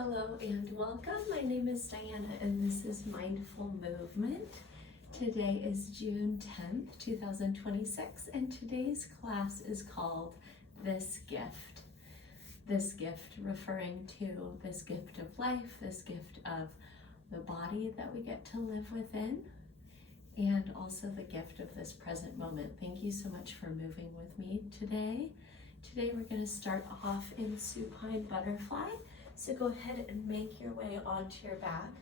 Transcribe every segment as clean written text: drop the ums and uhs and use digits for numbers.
Hello and welcome. My name is Diana and this is Mindful Movement. Today is June 10th, 2026, and today's class is called This Gift. This gift referring to this gift of life, this gift of the body that we get to live within, and also the gift of this present moment. Thank you so much for moving with me today. Today we're going to start off in supine butterfly. So go ahead and make your way onto your back,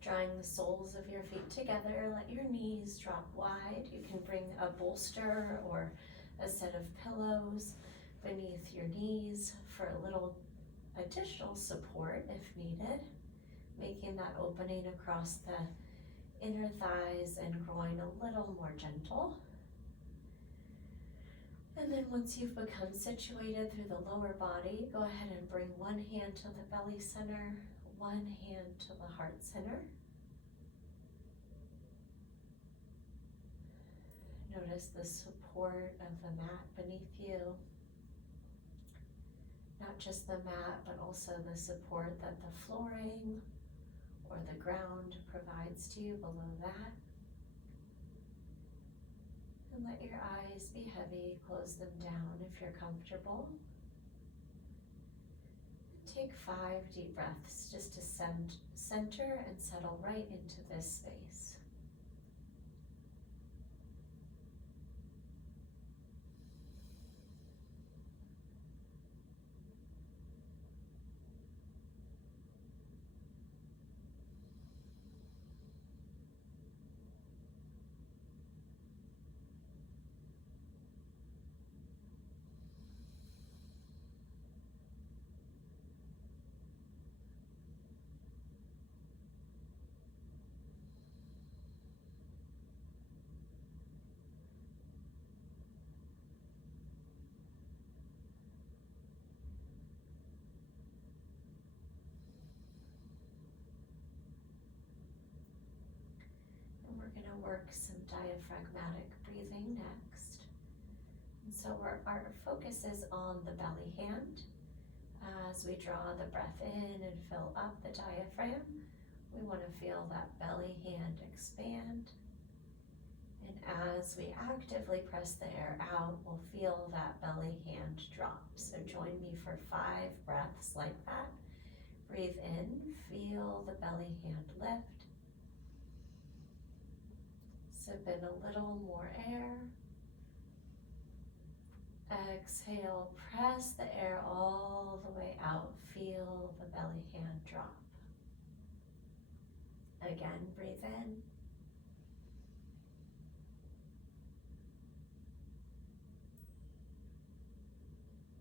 drawing the soles of your feet together. Let your knees drop wide. You can bring a bolster or a set of pillows beneath your knees for a little additional support if needed, making that opening across the inner thighs and groin a little more gentle. And then once you've become situated through the lower body, go ahead and bring one hand to the belly center, one hand to the heart center. Notice the support of the mat beneath you. Not just the mat, but also the support that the flooring or the ground provides to you below that. And let your eyes be heavy, close them down if you're comfortable. Take 5 deep breaths just to center and settle right into this space. We're going to work some diaphragmatic breathing next. And so our focus is on the belly hand. As we draw the breath in and fill up the diaphragm, we want to feel that belly hand expand. And as we actively press the air out, we'll feel that belly hand drop. So join me for 5 breaths like that. Breathe in, feel the belly hand lift. Sip in a little more air. Exhale, press the air all the way out. Feel the belly hand drop. Again, breathe in.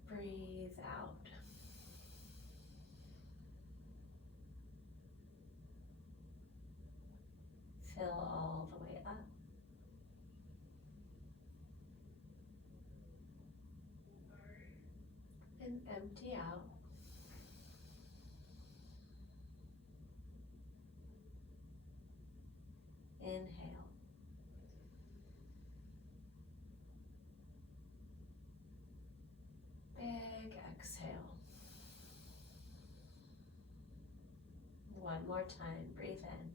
Breathe out. Fill all the way up. And empty out. Inhale. Big exhale. One more time, breathe in.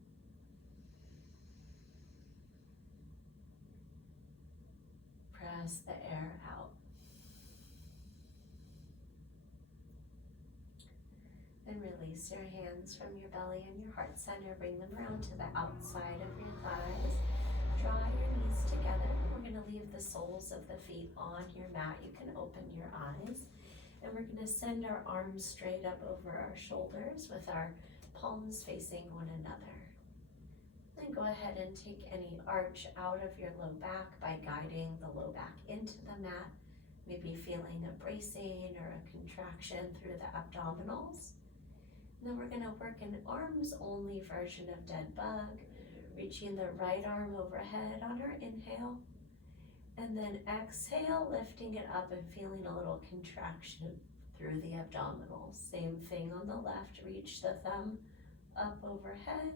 Press the air out. Then release your hands from your belly and your heart center. Bring them around to the outside of your thighs. Draw your knees together. We're going to leave the soles of the feet on your mat. You can open your eyes. And we're going to send our arms straight up over our shoulders with our palms facing one another. Then go ahead and take any arch out of your low back by guiding the low back into the mat. Maybe feeling a bracing or a contraction through the abdominals. And then we're going to work an arms-only version of dead bug, reaching the right arm overhead on our inhale, and then exhale, lifting it up and feeling a little contraction through the abdominals. Same thing on the left, reach the thumb up overhead,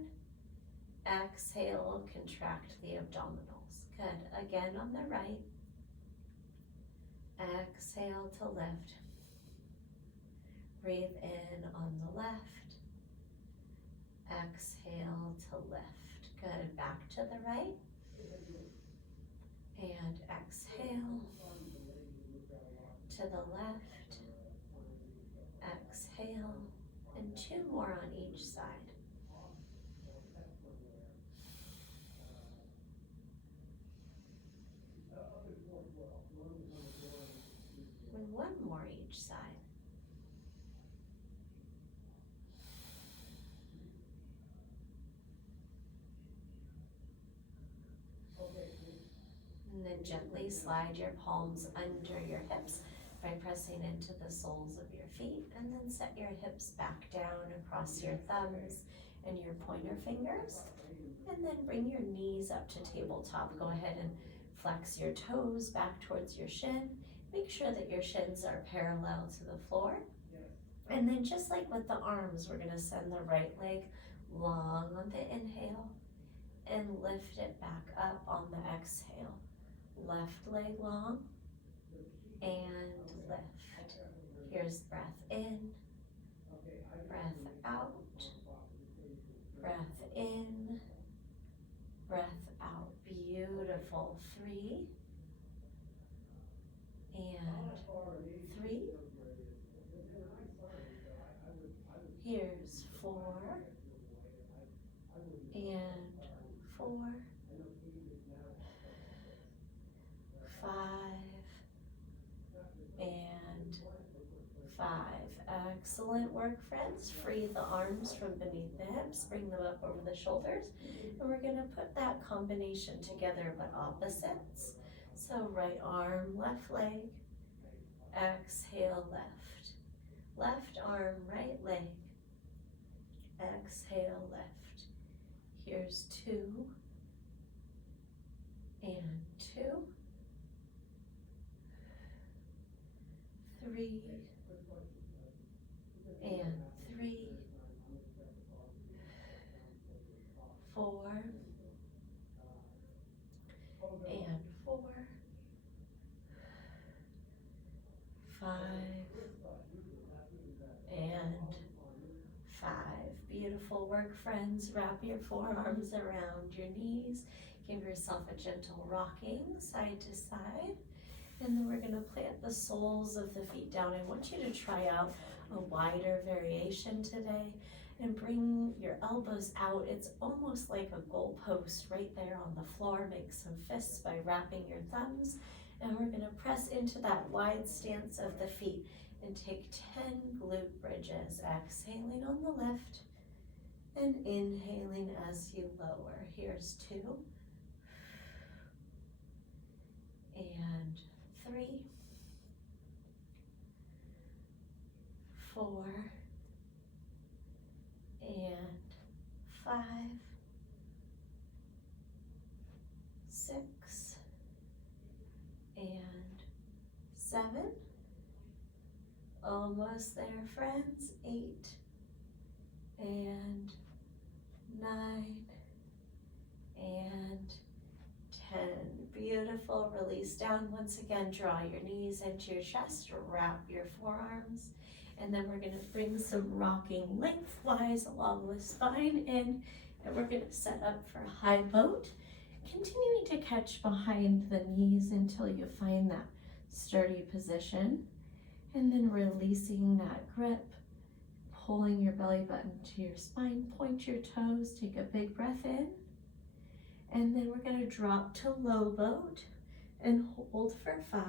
exhale, contract the abdominals. Good, again on the right, exhale to lift. breathe in on the left. Exhale to lift. Good. Back to the right. And exhale to the left. Exhale. And 2 more on each side. And 1 more each side. And then gently slide your palms under your hips by pressing into the soles of your feet, and then set your hips back down across your thumbs and your pointer fingers. And then bring your knees up to tabletop. Go ahead and flex your toes back towards your shin. Make sure that your shins are parallel to the floor. And then just like with the arms, we're going to send the right leg long on the inhale and lift it back up on the exhale. Left leg long and lift. Here's breath in, breath out, breath in, breath out. Beautiful. 3 and 3. Here's 4 and 4, 5 and 5. Excellent work, friends. Free the arms from beneath the hips, bring them up over the shoulders, and we're going to put that combination together but opposites. So right arm, left leg, exhale, left. Left arm, right leg, exhale, left. Here's 2 and 2, 3 and 3, 4 and 4, 5 and 5. Beautiful work, friends. Wrap your forearms around your knees. Give yourself a gentle rocking side to side. And then we're going to plant the soles of the feet down. I want you to try out a wider variation today and bring your elbows out. It's almost like a goalpost right there on the floor. Make some fists by wrapping your thumbs. And we're going to press into that wide stance of the feet and take 10 glute bridges. Exhaling on the lift and inhaling as you lower. Here's 2 and 3, 4 and 5, 6 and 7. Almost there, friends. 8 and 9 and 10. Beautiful. Release down. Once again, draw your knees into your chest, wrap your forearms, and then we're going to bring some rocking lengthwise along the spine in, and we're going to set up for high boat, continuing to catch behind the knees until you find that sturdy position, and then releasing that grip, pulling your belly button to your spine, point your toes, take a big breath in. And then we're going to drop to low boat and hold for 5,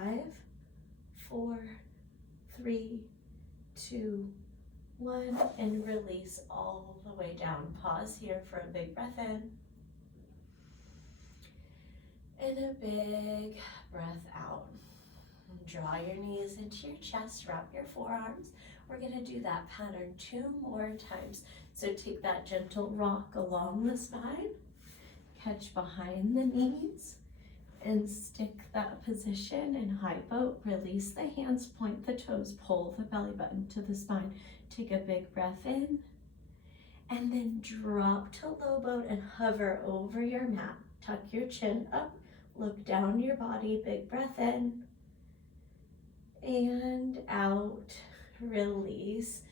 4, 3, 2, 1, and release all the way down. Pause here for a big breath in. And a big breath out. And draw your knees into your chest, wrap your forearms. We're going to do that pattern 2 more times. So take that gentle rock along the spine. Catch behind the knees and stick that position in high boat. Release the hands, point the toes, pull the belly button to the spine. Take a big breath in and then drop to low boat and hover over your mat. Tuck your chin up, look down your body, big breath in and out. release,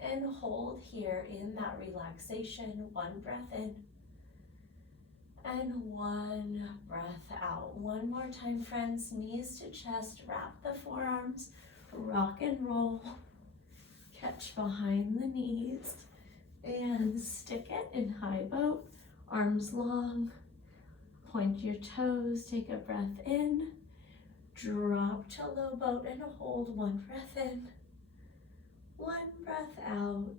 and hold here in that relaxation. One breath in and one breath out. One more time, friends. Knees to chest, wrap the forearms, rock and roll. Catch behind the knees and stick it in high boat, arms long. Point your toes, take a breath in, drop to low boat and hold. One breath in, one breath out,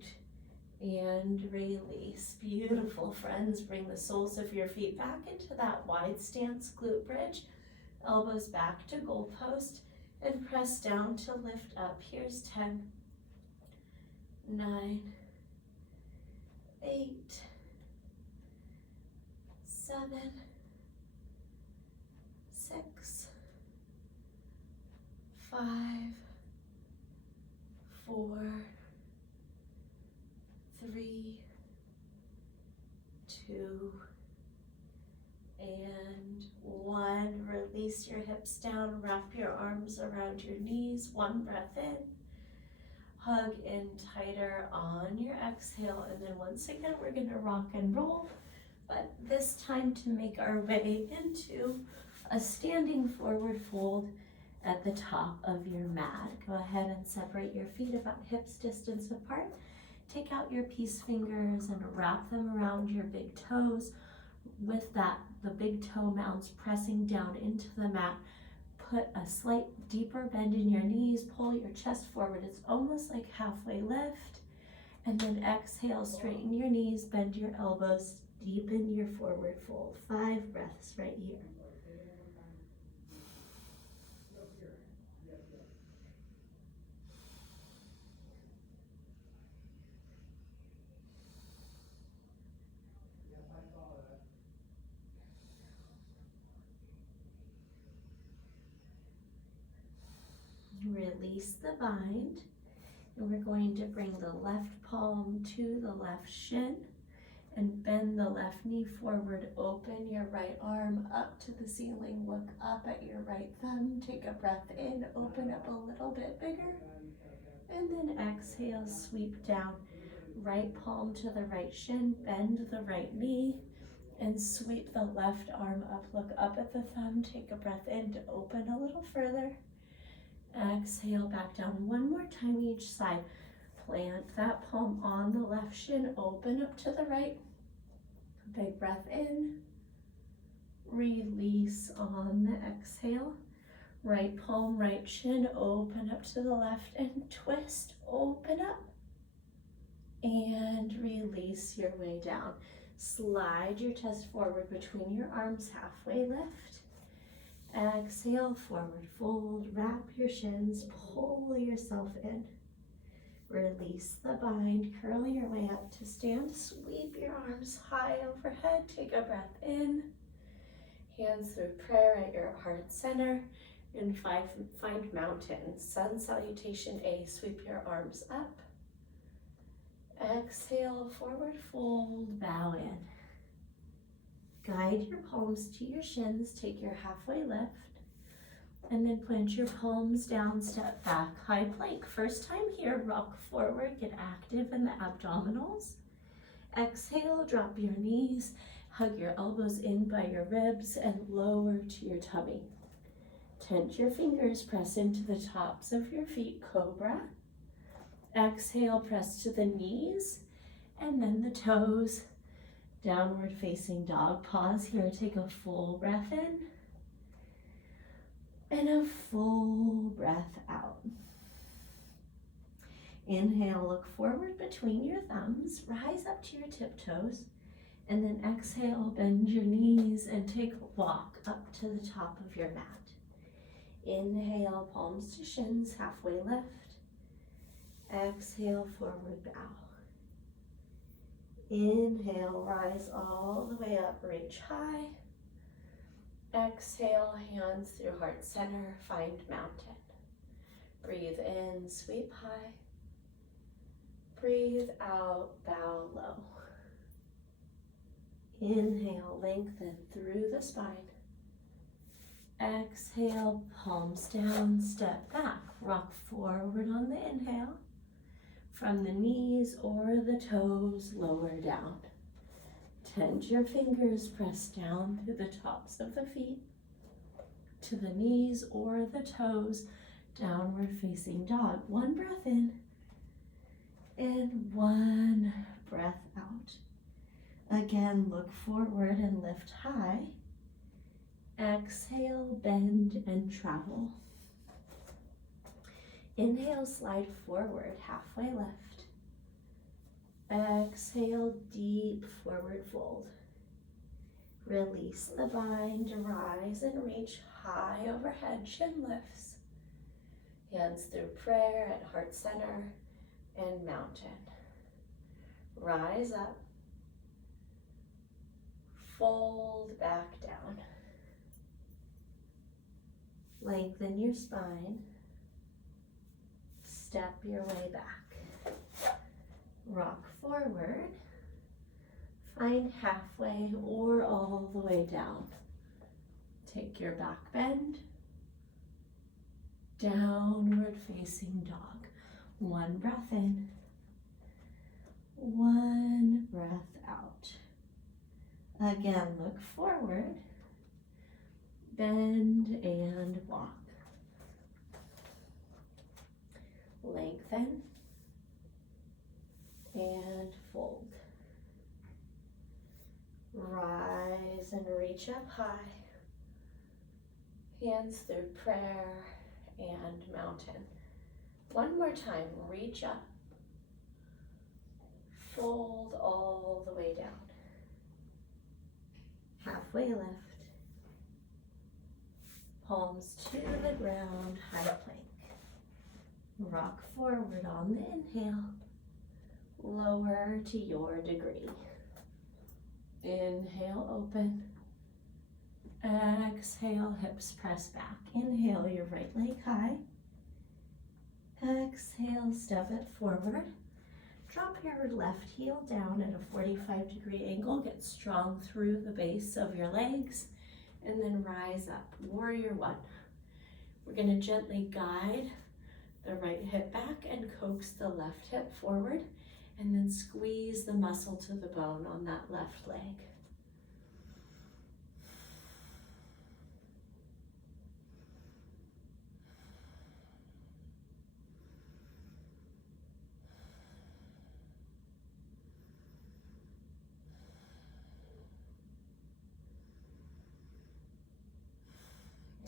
and release. Beautiful, friends. Bring the soles of your feet back into that wide stance, glute bridge. Elbows back to goalpost and press down to lift up. Here's 10, 9, 8, 7, 6, 5, 4, 3, 2, and 1. Release your hips down, wrap your arms around your knees. One breath in, hug in tighter on your exhale, and then once again we're going to rock and roll, but this time to make our way into a standing forward fold at the top of your mat. Go ahead and separate your feet about hips distance apart. Take out your peace fingers and wrap them around your big toes. With that, the big toe mounds pressing down into the mat. Put a slight deeper bend in your knees. Pull your chest forward. It's almost like halfway lift. And then exhale, straighten your knees, bend your elbows, deepen your forward fold. 5 breaths right here. Release the bind, and we're going to bring the left palm to the left shin and bend the left knee forward. Open your right arm up to the ceiling. Look up at your right thumb. Take a breath in, open up a little bit bigger, and then exhale, sweep down. Right palm to the right shin, bend the right knee, and sweep the left arm up. Look up at the thumb. Take a breath in to open a little further. Exhale, back down. One more time each side. Plant that palm on the left shin, open up to the right. Big breath in. Release on the exhale. Right palm, right shin, open up to the left and twist, open up. And release your way down. Slide your chest forward between your arms, halfway lift. Exhale, forward fold, wrap your shins, pull yourself in. Release the bind, curl your way up to stand, sweep your arms high overhead, take a breath in. Hands through prayer at your heart center, and find mountain. Sun salutation A, sweep your arms up. Exhale, forward fold, bow in. Guide your palms to your shins, take your halfway lift, and then plant your palms down, step back, high plank. First time here, rock forward, get active in the abdominals. Exhale, drop your knees, hug your elbows in by your ribs and lower to your tummy. Tent your fingers, press into the tops of your feet, cobra. Exhale, press to the knees, and then the toes. Downward facing dog. Pause here, take a full breath in and a full breath out. Inhale, look forward between your thumbs, rise up to your tiptoes, and then exhale, bend your knees and take a walk up to the top of your mat. Inhale, palms to shins, halfway lift. Exhale, forward bow. Inhale, rise all the way up, reach high. Exhale, hands through heart center, find mountain. Breathe in, sweep high. Breathe out, bow low. Inhale, lengthen through the spine. Exhale, palms down, step back, rock forward on the inhale. From the knees or the toes, lower down. Tend your fingers, press down through the tops of the feet to the knees or the toes, downward facing dog. One breath in and one breath out. Again, look forward and lift high. Exhale, bend and travel. Inhale, slide forward, halfway lift. Exhale, deep forward fold. Release the bind, rise and reach high overhead, chin lifts. Hands through prayer at heart center and mountain. Rise up. Fold back down. Lengthen your spine. Step your way back. Rock forward. Find halfway or all the way down. Take your back bend. Downward facing dog. One breath in. One breath out. Again, look forward. Bend and walk. Lengthen and fold. Rise and reach up high. Hands through prayer and mountain. One more time, reach up. Fold all the way down. Halfway lift. Palms to the ground, high plank. Rock forward on the inhale. Lower to your degree. Inhale, open. Exhale, hips press back. Inhale, your right leg high. Exhale, step it forward. Drop your left heel down at a 45-degree angle. Get strong through the base of your legs. And then rise up, warrior one. We're gonna gently guide the right hip back and coax the left hip forward, and then squeeze the muscle to the bone on that left leg.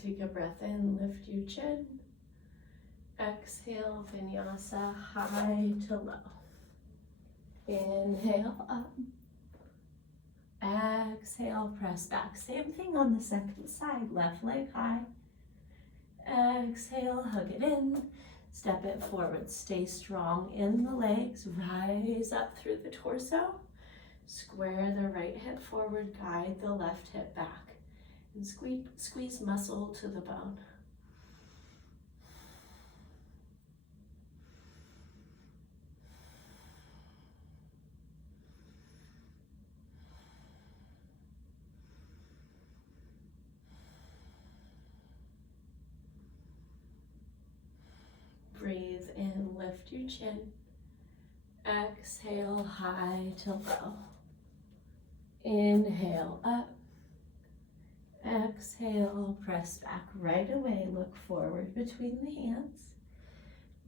Take a breath in, lift your chin. Exhale, vinyasa, high to low. Inhale, up. Exhale, press back. Same thing on the second side, left leg high. Exhale, hug it in. Step it forward. Stay strong in the legs. Rise up through the torso. Square the right hip forward, guide the left hip back. And squeeze muscle to the bone. Breathe in, lift your chin. Exhale, high to low. Inhale, up. Exhale, press back right away. Look forward between the hands.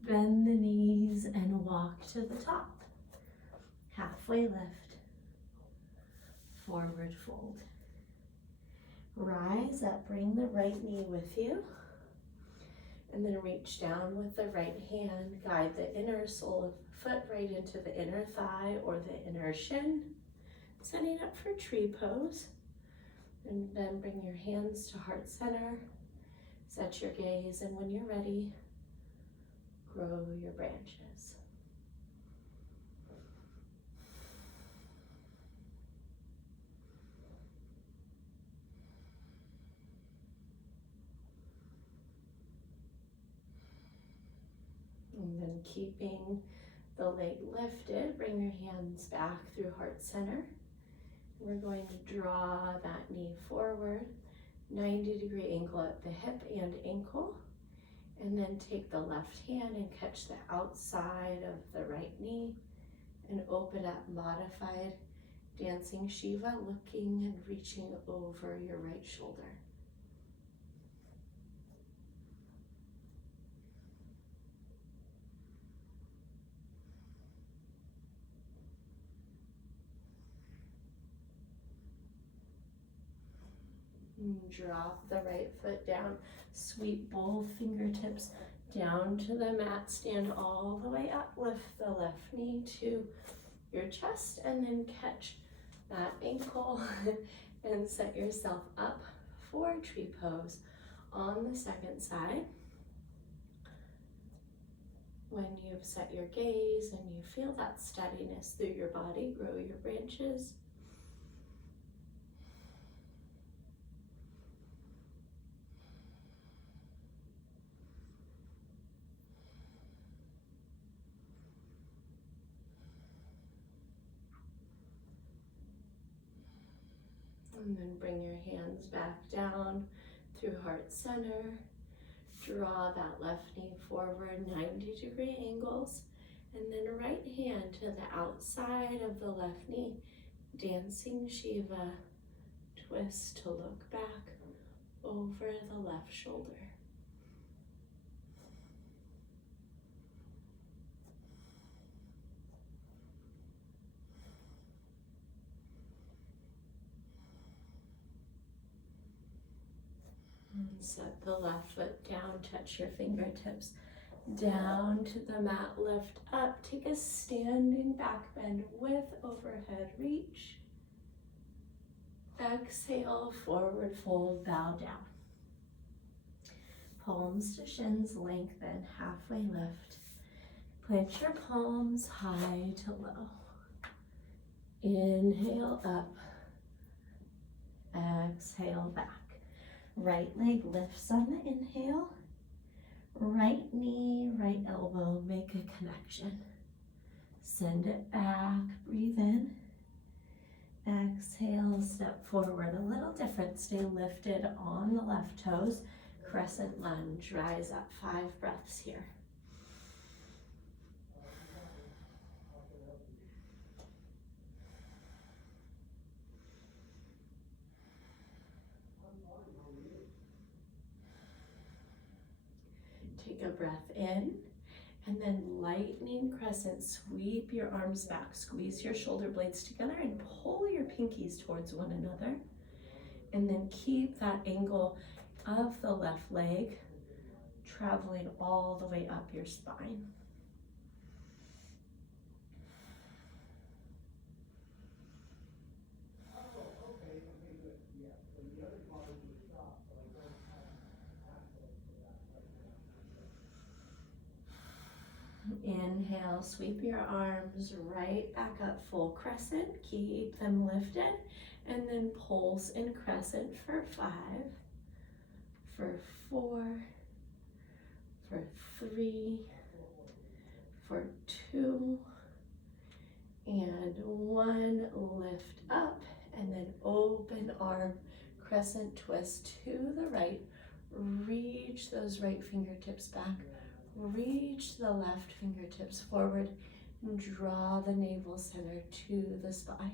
Bend the knees and walk to the top. Halfway lift. Forward fold. Rise up, bring the right knee with you. And then reach down with the right hand. Guide the inner sole of the foot right into the inner thigh or the inner shin. Setting up for tree pose. And then bring your hands to heart center. Set your gaze, and when you're ready, grow your branches. And then keeping the leg lifted, bring your hands back through heart center. We're going to draw that knee forward, 90-degree angle at the hip and ankle. And then take the left hand and catch the outside of the right knee and open up modified dancing Shiva, looking and reaching over your right shoulder. And drop the right foot down, sweep both fingertips down to the mat, stand all the way up, lift the left knee to your chest, and then catch that ankle and set yourself up for tree pose on the second side. When you've set your gaze and you feel that steadiness through your body, grow your branches. And then bring your hands back down through heart center. Draw that left knee forward, 90-degree angles. And then right hand to the outside of the left knee, dancing Shiva, twist to look back over the left shoulder. And set the left foot down, touch your fingertips down to the mat, lift up, take a standing back bend with overhead reach. Exhale, forward fold, bow down. Palms to shins, lengthen, halfway lift. Plant your palms high to low. Inhale up, exhale back. Right leg lifts on the inhale. Right knee, right elbow, make a connection. Send it back, breathe in. Exhale, step forward, a little different. Stay lifted on the left toes. Crescent lunge, rise up, 5 breaths here. Take a breath in, and then lightning crescent, sweep your arms back, squeeze your shoulder blades together and pull your pinkies towards one another. And then keep that angle of the left leg traveling all the way up your spine. Inhale, sweep your arms right back up, full crescent, keep them lifted, and then pulse in crescent for 5, for 4, for 3, for 2, and 1. Lift up, and then open arm, crescent twist to the right, reach those right fingertips back. Reach the left fingertips forward and draw the navel center to the spine.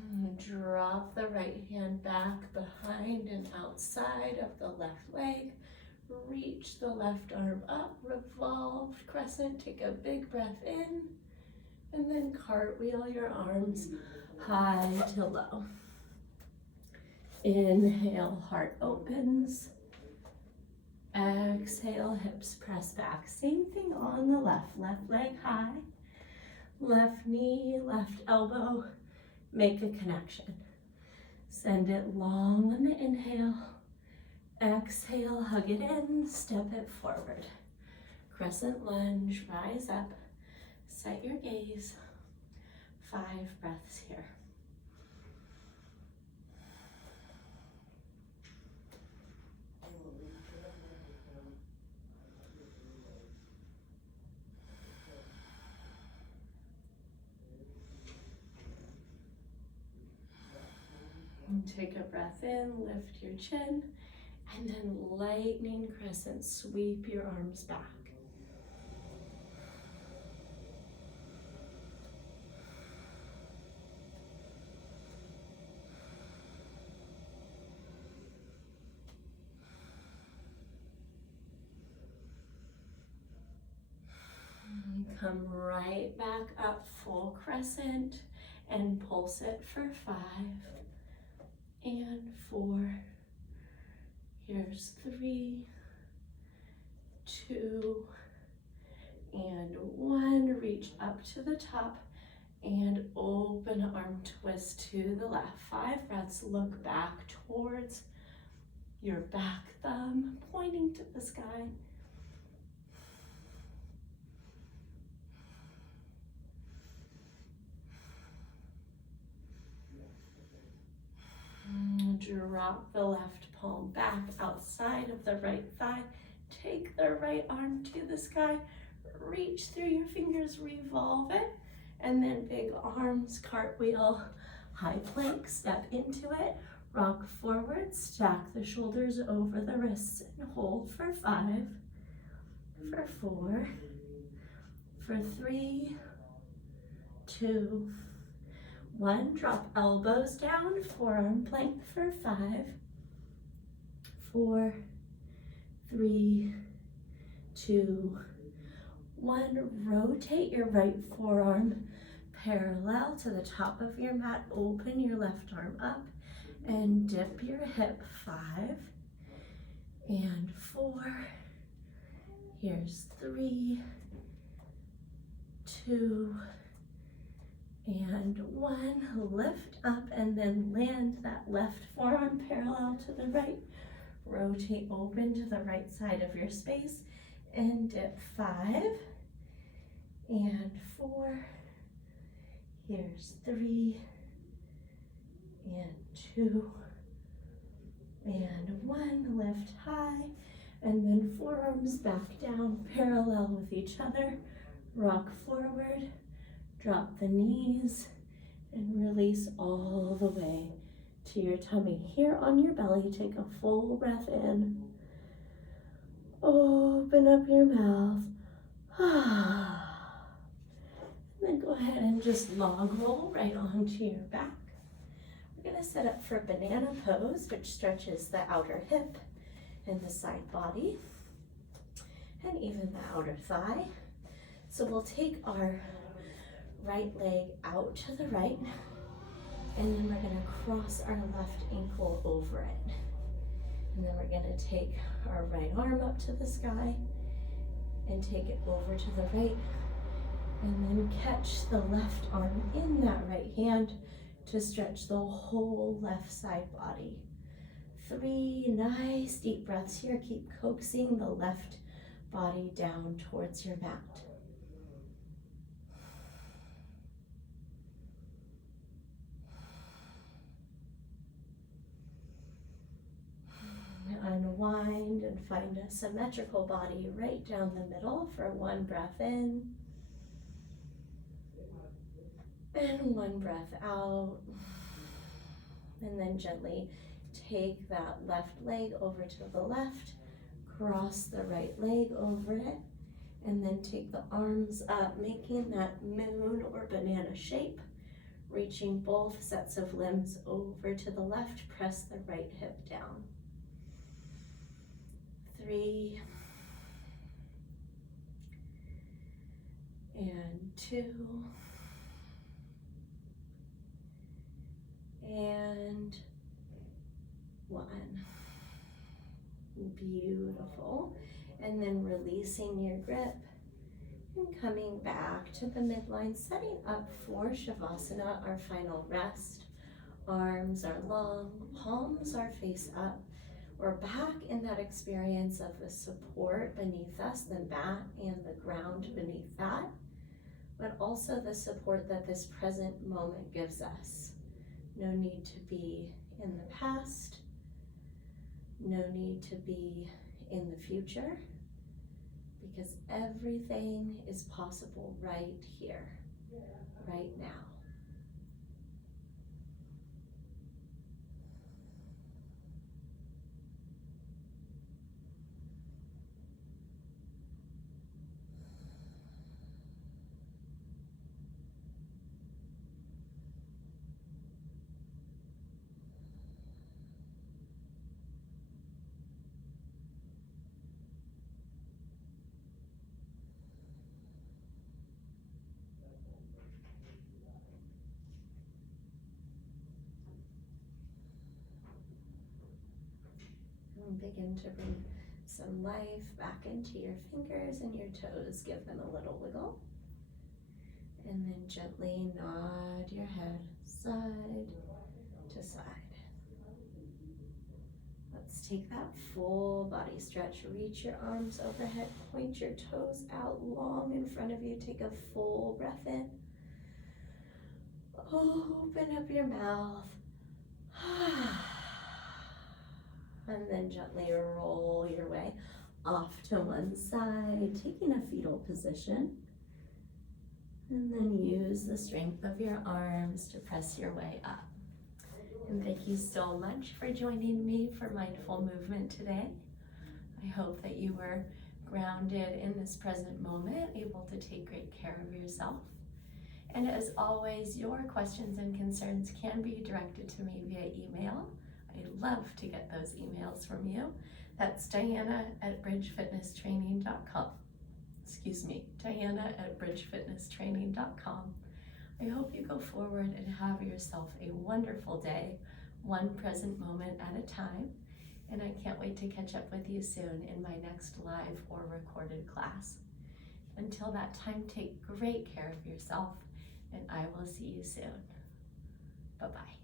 And drop the right hand back behind and outside of the left leg. Reach the left arm up, revolved crescent. Take a big breath in, and then cartwheel your arms high to low. Inhale, heart opens. Exhale, hips press back. Same thing on the left. Left leg high. Left knee, left elbow. Make a connection. Send it long on the inhale. Exhale, hug it in, step it forward. Crescent lunge, rise up. Set your gaze. 5 breaths here. Take a breath in, lift your chin, and then lightning crescent, sweep your arms back. Come right back up, full crescent, and pulse it for 5 and 4. Here's 3, 2, and 1. Reach up to the top and open arm twist to the left. 5 breaths, look back towards your back thumb, pointing to the sky. Drop the left palm back outside of the right thigh. Take the right arm to the sky. Reach through your fingers, revolve it, and then big arms, cartwheel, high plank, step into it. Rock forward, stack the shoulders over the wrists, and hold for 5, for 4, for 3, 2, 1. Drop elbows down, forearm plank for 5, 4, 3, 2, 1. Rotate your right forearm parallel to the top of your mat. Open your left arm up and dip your hip. 5 and 4. Here's 3, 2, and 1. Lift up and then land that left forearm parallel to the right. Rotate open to the right side of your space and dip. 5 and 4. Here's 3 and 2 and 1. Lift high and then forearms back down parallel with each other. Rock forward, drop the knees, and release all the way to your tummy. Here on your belly, take a full breath in. Open up your mouth. Then go ahead and just log roll right onto your back. We're going to set up for banana pose, which stretches the outer hip and the side body, and even the outer thigh. So we'll take our right leg out to the right, and then we're going to cross our left ankle over it. And then we're going to take our right arm up to the sky and take it over to the right, and then catch the left arm in that right hand to stretch the whole left side body. 3 nice deep breaths here. Keep coaxing the left body down towards your mat. Unwind and find a symmetrical body right down the middle for 1 breath in and 1 breath out. And then gently take that left leg over to the left, cross the right leg over it, and then take the arms up, making that moon or banana shape, reaching both sets of limbs over to the left. Press the right hip down. 3 and 2 and 1. Beautiful. And then releasing your grip and coming back to the midline, setting up for Shavasana, our final rest. Arms are long, palms are face up. We're back in that experience of the support beneath us, the mat and the ground beneath that, but also the support that this present moment gives us. No need to be in the past, no need to be in the future, because everything is possible right here, right now. And begin to bring some life back into your fingers and your toes. Give them a little wiggle. And then gently nod your head side to side. Let's take that full body stretch. Reach your arms overhead, point your toes out long in front of you. Take a full breath in. Open up your mouth. And then gently roll your way off to one side, taking a fetal position. And then use the strength of your arms to press your way up. And thank you so much for joining me for Mindful Movement today. I hope that you were grounded in this present moment, able to take great care of yourself. And as always, your questions and concerns can be directed to me via email. I love to get those emails from you. That's Diana@bridgefitnesstraining.com. Diana@bridgefitnesstraining.com. I hope you go forward and have yourself a wonderful day, one present moment at a time. And I can't wait to catch up with you soon in my next live or recorded class. Until that time, take great care of yourself, and I will see you soon. Bye-bye.